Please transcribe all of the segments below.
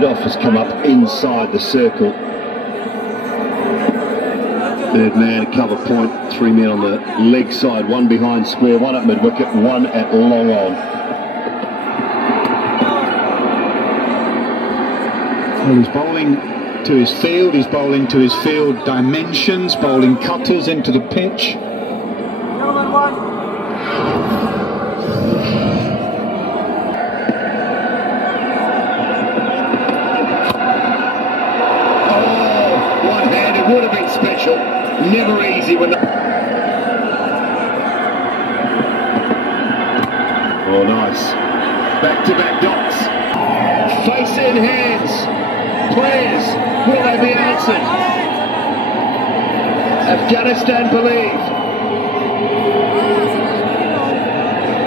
Widoff has come up inside the circle. Third man to cover point, 3 men on the leg side, one behind square, one at mid-wicket, one at long on. Well, he's bowling to his field, he's bowling to his field dimensions, bowling cutters into the pitch. Would have been special, never easy when Oh, nice. Back-to-back dots. Face in hands. Players, will they be answered? Afghanistan believe.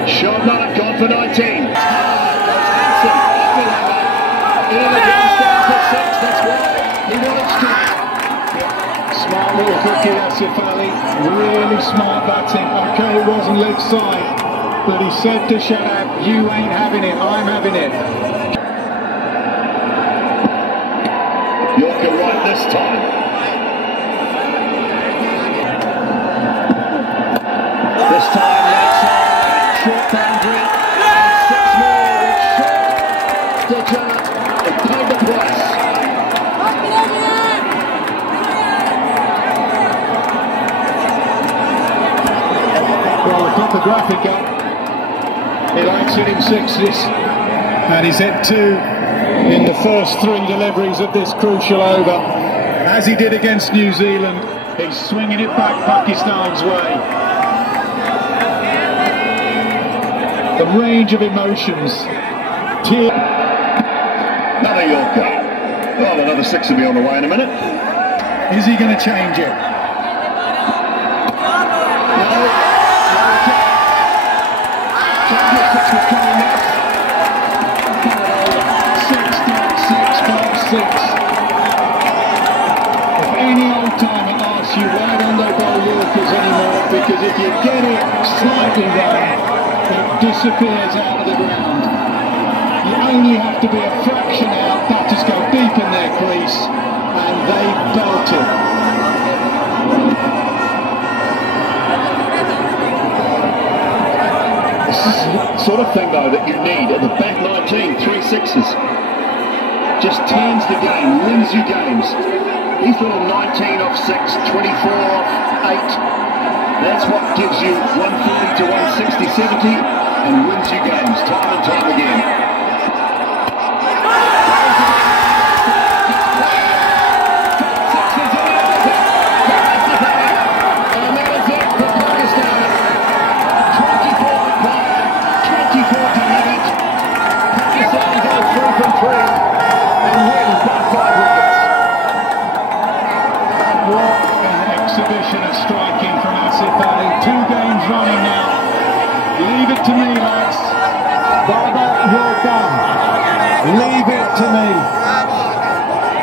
Shot not gone for 19. He wanted straight. Smart little cookie, Asif Ali. Really smart batting. Okay, it wasn't leg side, but he said to Shadab, you ain't having it, I'm having it. Yorker right this time. This time leg side, short boundary. 6 more with short. It paid the price. Got the graphic up. He likes hitting sixes, and he's hit 2 in the first 3 deliveries of this crucial over. As he did against New Zealand, he's swinging it back Pakistan's way. The range of emotions. Another Yorker. Well, another 6 will be on the way in a minute. Is he going to change it? If any old timer asks you why don't they bowl Yorkers anymore, because if you get it slightly wrong, it disappears out of the ground. You only have to be a fraction out, batters go deep in their crease, and they belt it. This is the sort of thing, though, that you need at the back 19, 3 sixes. Just turns the game, wins you games. He's little 19 off 6, 24 off 8. That's what gives you 140 to 160, 70 and wins you games time and time again. Exhibition of striking from Asif Ali. 2 games running now. Leave it to me, lads. Baba, you're done. Leave it to me.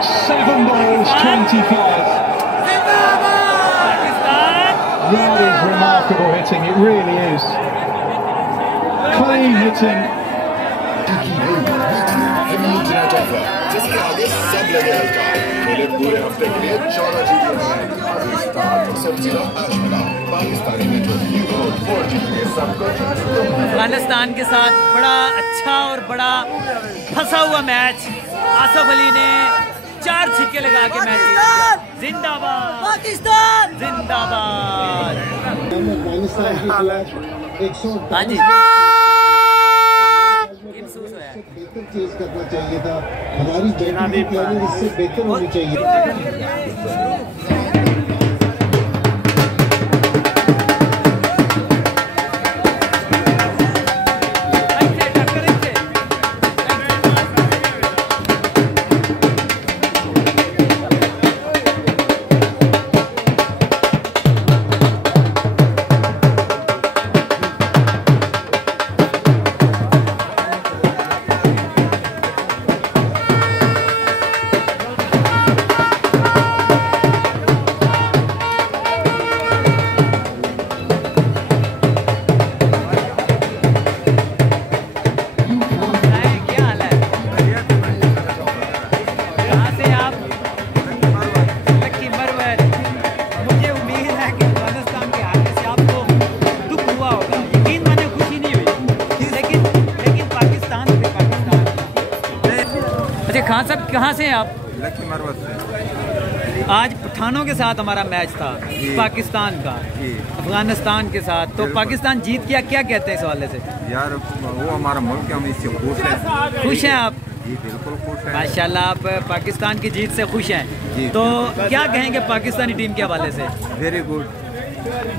7 balls, 25. That is remarkable hitting. It really is. Clean hitting. Afghanistan के साथ बड़ा अच्छा और बड़ा फंसा हुआ match Asif Ali ने 4 छक्के लगा के मैच जीत लिया। जिंदाबाद पाकिस्तान जिंदाबाद। हाँ जी बेहतर चीज करना चाहिए था, हमारी बैटिंग प्लानिंग इससे बेहतर होनी चाहिए। कहाँ से हैं आप? लकी मरवत से। आज पठानों के साथ हमारा मैच था, पाकिस्तान का अफगानिस्तान के साथ, तो पाकिस्तान जीत गया, क्या कहते हैं इस हवाले से? यार वो हमारा मुल्क है, हम इससे खुश हैं। खुश हैं आप? जी बिल्कुल खुश हैं। माशाल्लाह, आप पाकिस्तान की जीत से खुश हैं। तो क्या कहेंगे पाकिस्तानी टीम के हवाले से? Very good,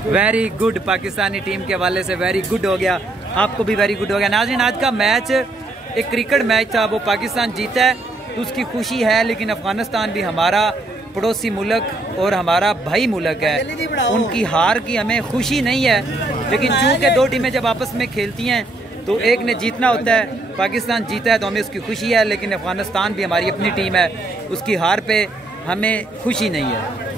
very good. Pakistani team के हवाले से वेरी गुड हो गया, आपको भी वेरी गुड हो गया। नाज़रीन, आज का मैच एक क्रिकेट मैच था, वो पाकिस्तान जीता है तो उसकी खुशी है, लेकिन अफगानिस्तान भी हमारा पड़ोसी मुल्क और हमारा भाई मुल्क है, उनकी हार की हमें खुशी नहीं है। लेकिन चूँकि दो टीमें जब आपस में खेलती हैं तो एक ने जीतना होता है, पाकिस्तान जीता है तो हमें उसकी खुशी है, लेकिन अफगानिस्तान भी हमारी अपनी टीम है, उसकी हार पे हमें खुशी नहीं है।